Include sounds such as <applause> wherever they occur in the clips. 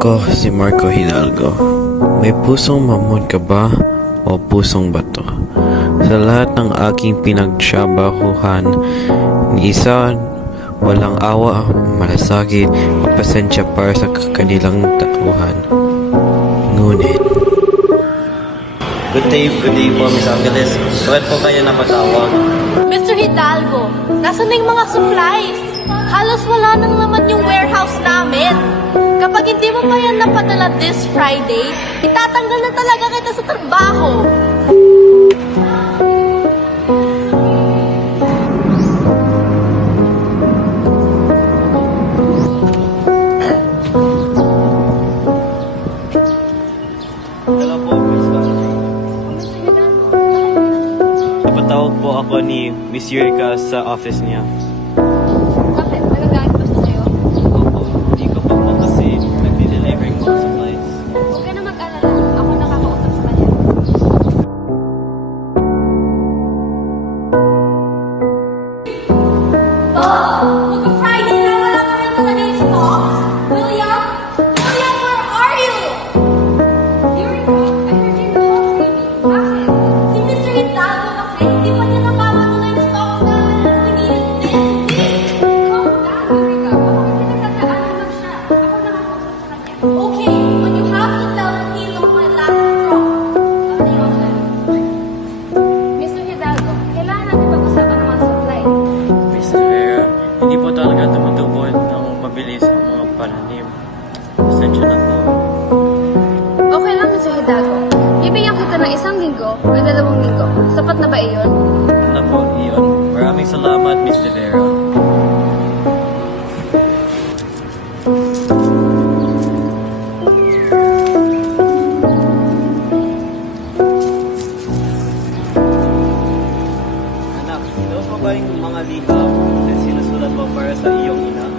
Ako si Marco Hidalgo. May pusong mamon ka ba o pusong bato? Sa lahat ng aking pinagsabahuhan, ni isa walang awa, malasakit, o pasensya para sa kanilang tauhan. Ngunit, Good day, good day po, Miss Angeles. Bakit po kayo napatawag? Mr. Hidalgo, nasa na yung mga supplies? Halos wala nang naman yung warehouse namin. Kapag hindi mo pa yan napadala this Friday, itatanggal na talaga kita sa trabaho. Hello po, Miss Napatawag po ako ni Miss Yurika sa office niya. Oh! Iyon? Na po, iyon. Maraming salamat, Miss Rivera. Anak, ito pa ba yung mga liham na sinusulat mo para sa iyong ina?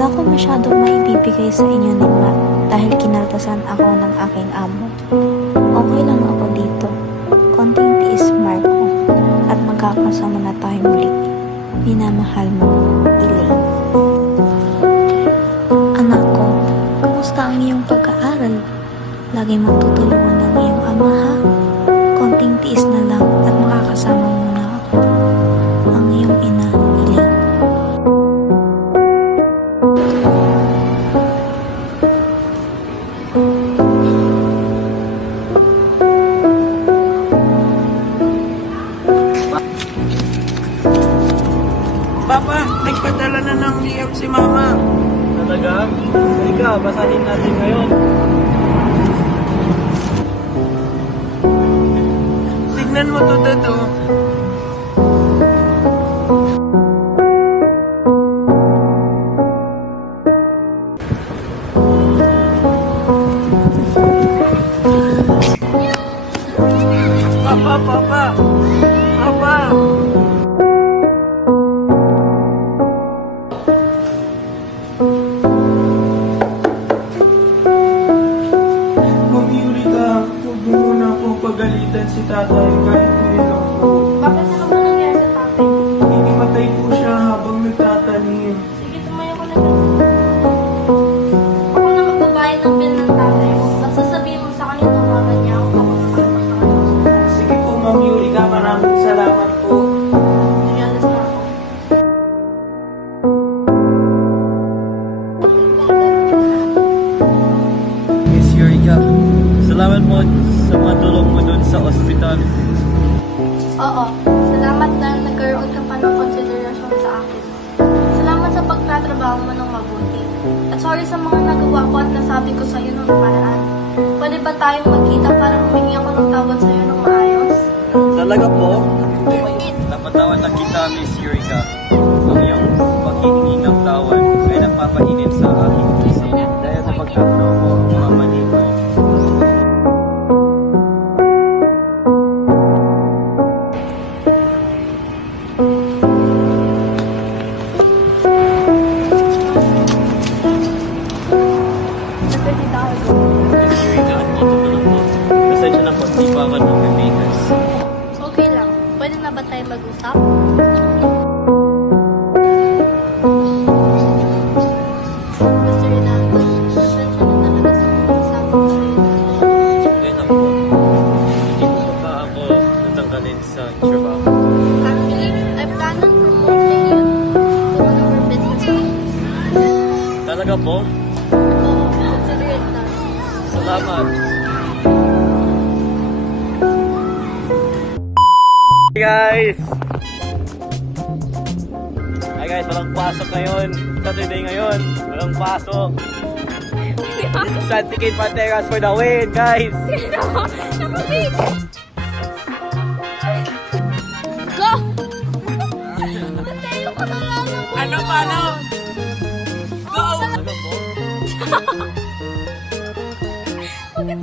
Wala ko masyadong maibibigay sa inyo ni Matt dahil kinaltasan ako ng aking amo. Okay lang ako dito. Konting tiis, Marco. At magkakasama na tayo muli. Minamahal mo, Elaine. Anak ko, kumusta ang iyong pag-aaral? Lagi mong tutulungan na ng liyab si Mama. Talaga? Halika, basahin natin ngayon. Tignan mo to, Tato. Pagtatrabaho mo ng mabuti. At sorry sa mga nagawa ko at nasabi ko sa'yo ng paraan. Pwede ba tayong magkita para humingi ako ng tawad sa'yo ng maayos? Talaga po? Napatawad na kita, Miss Eureka. Ang iyong paghihingi ng tawad ay napapainit sa aking puso dahil sa pagtatlo It done. Salamat. Hey guys! Hi guys, walang pasok ngayon. Saturday ngayon. Walang pasok. <laughs> Santi Kate Panteras for the win, guys! Go!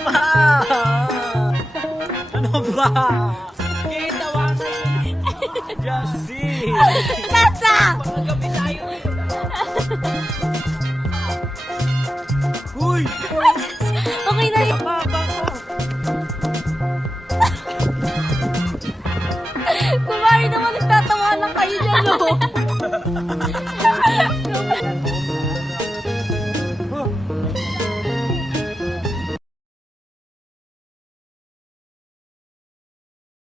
Ba? Ano ba? Kitawa kayo! Justin! Nasa! Uy! Okay na yun. Kumain naman, nagtatawa lang kayo dyan, no? <laughs>